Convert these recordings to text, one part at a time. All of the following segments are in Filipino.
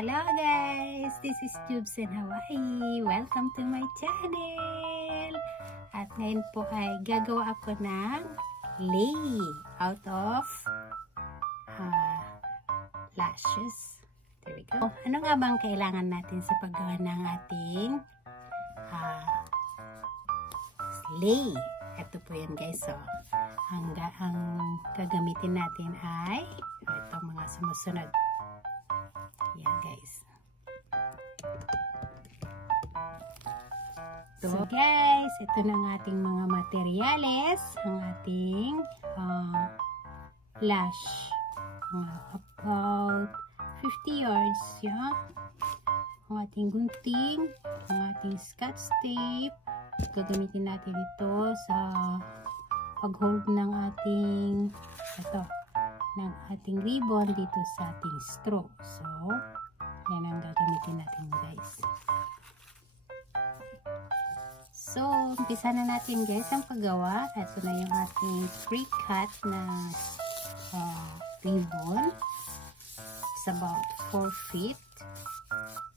Hello guys! This is Jubes in Hawaii. Welcome to my channel! At ngayon po ay gagawa ako ng lei out of lashes. There we go. Ano nga bang kailangan natin sa paggawa ng ating lei? Ito po yan guys. So, ang gagamitin natin ay itong mga sumusunod. Yan guys. So guys, ito na ang ating mga materyales. Ang ating lash. About 50 yards. Yeah? Ang ating gunting. Ang ating scotch tape. Gagamitin natin ito sa pag-hold ng ating ribbon dito sa ating straw. So, yan ang gagamitin natin guys. So, umpisa na natin guys ang paggawa. Ito na yung ating pre-cut na ribbon. It's about 4 feet.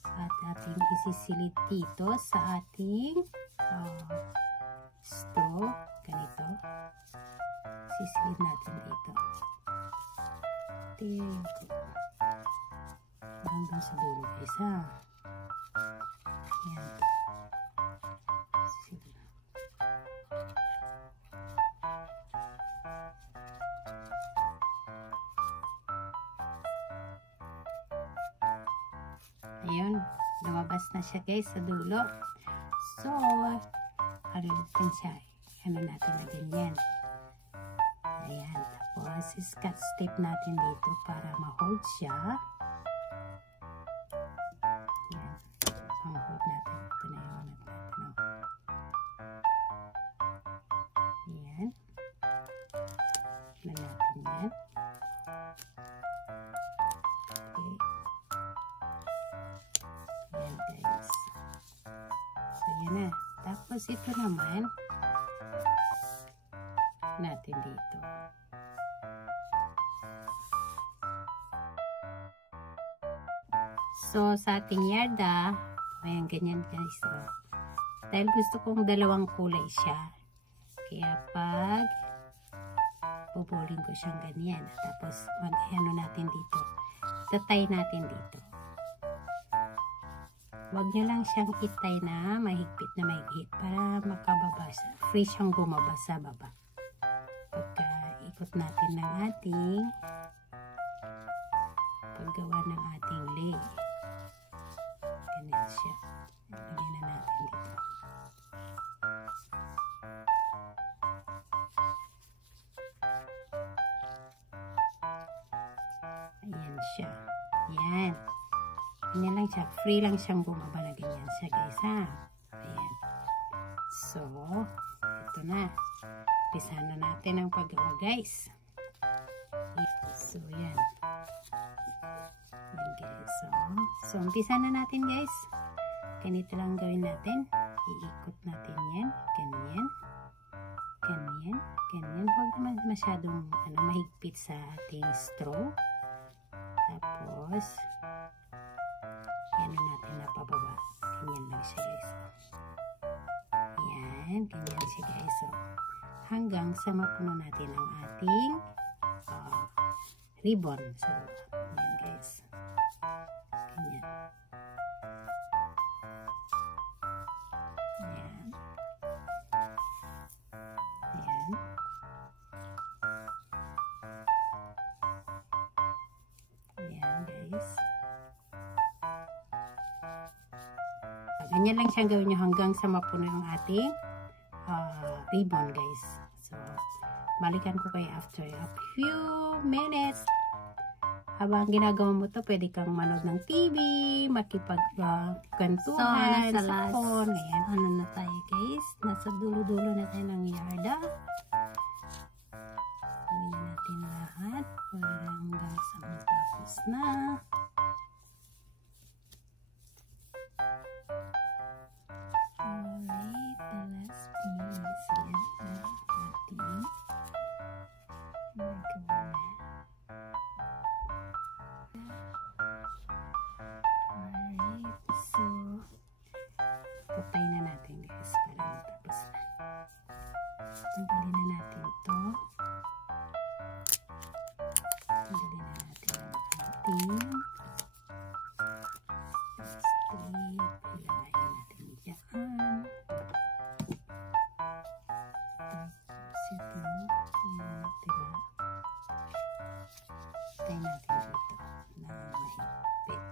At ating isisilid dito sa ating straw. Ganito. Sisilid natin dito. Hanggang sa dulo guys ha. Yan. Ayun, lumabas na siya guys sa dulo. So, ano natin siya? Ano natin na ganyan. Ayan, tapos scotch tape natin dito para ma-hold siya. Ayan, ma-hold natin. Ito na yung natin. Ayan. Na natin yan. Okay. Ayan guys. So yan na. Tapos ito naman natin dito. So, sa ating yarda, ayan, ganyan guys. So, dahil gusto kong dalawang kulay siya. Kaya pag bubuling ko siyang ganyan. Tapos, mag-ano natin dito. Tatay natin dito. Huwag nyo lang siyang itay na mahigpit na mahigpit para makababasa. Free siyang bumaba sa baba. Pagka ikot natin ng ating paggawa ng ating lei. Ganyan siya. Lagyan na natin dito. Ayan siya. Ayan. Ganyan lang siya. Free lang siyang bumaba na ganyan siya guys ha. Ayan. So, ito na. Umpisa na natin ang paggawa guys. So, yan. Yan guys. So, umpisa na natin guys. Ganito lang gawin natin. Iikot natin yan. Ganyan. Ganyan. Ganyan. Huwag naman masyadong mahigpit sa ating straw. Tapos, yan na natin na pababa. Ganyan lang siya guys. Yan. Ganyan siya guys. So, hanggang sa mapuno natin ang ating ribbon. So, yan guys. Ganyan. Ayan. Ayan. Ayan guys. Ganyan lang siyang gawin nyo hanggang sa mapuno ang ating ribbon guys. So, balikan ko kayo after a few minutes. Habang ginagawa mo to, pwede kang manood ng TV, makipagkwentuhan sa phone. Ayan, ano na tayo guys. Nasa dulo-dulo na tayo ng yarda. Gawin na natin lahat para hanggang sa matapos na. Alright, the last piece. Ayan, ating nagawa na. natin hilahin natin dyan. Tapos ito tira tayo natin dito na mahigpit.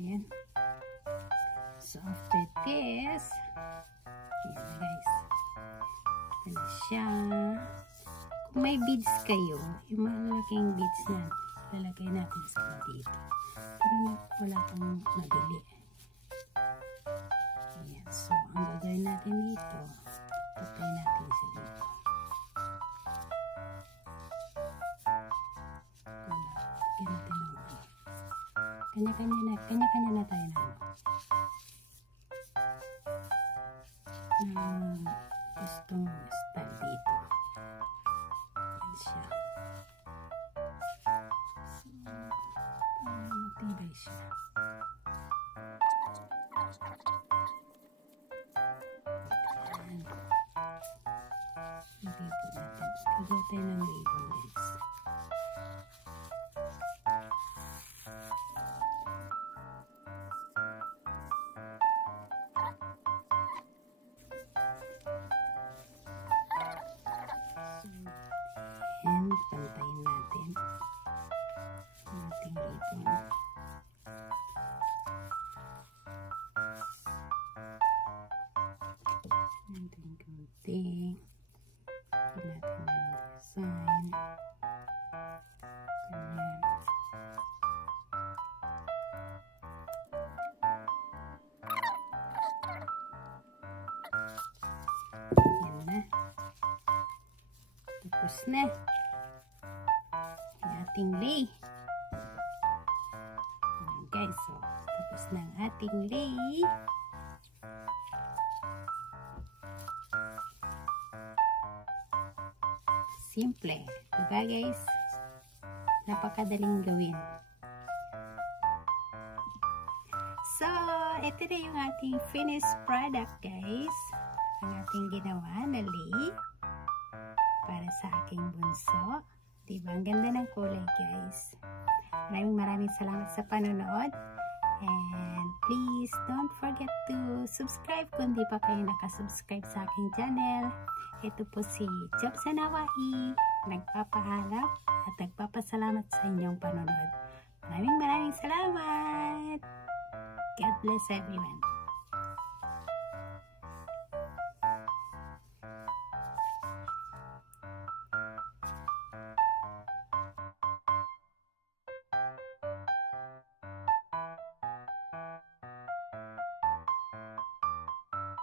Ayan. So, after this, ayan guys. Ito na siya. Kung may beads kayo, yung malaking beads na lalagay natin sa dito. Pero wala pang mabili. Ayan. So, ang gagawin natin dito, tapay natin sa dito. Kanya-kanya na tayo na gustong style dito. Yan siya. So, parang matibay siya. Yan. Ibibig natin. Kagawa tayo ng ribbon guys. And pantayin natin ang ating ribbon. Natin kunting natin ang design. Ganyan. Yan na. Tapos na ang ating lay. Ayan guys, so tapos na ang ating lay. Simple, diba guys? Napakadaling gawin. So, ito na yung ating finished product guys. Ang ating ginawa na lay para sa aking bunso. Diba? Ang ganda ng kulay guys. Maraming salamat sa panonood. And please don't forget to subscribe kung di pa kayo nakasubscribe sa aking channel. Ito po si Job sa Nawahi. Nagpapaalam at nagpapasalamat sa inyong panonood. Maraming salamat. God bless everyone.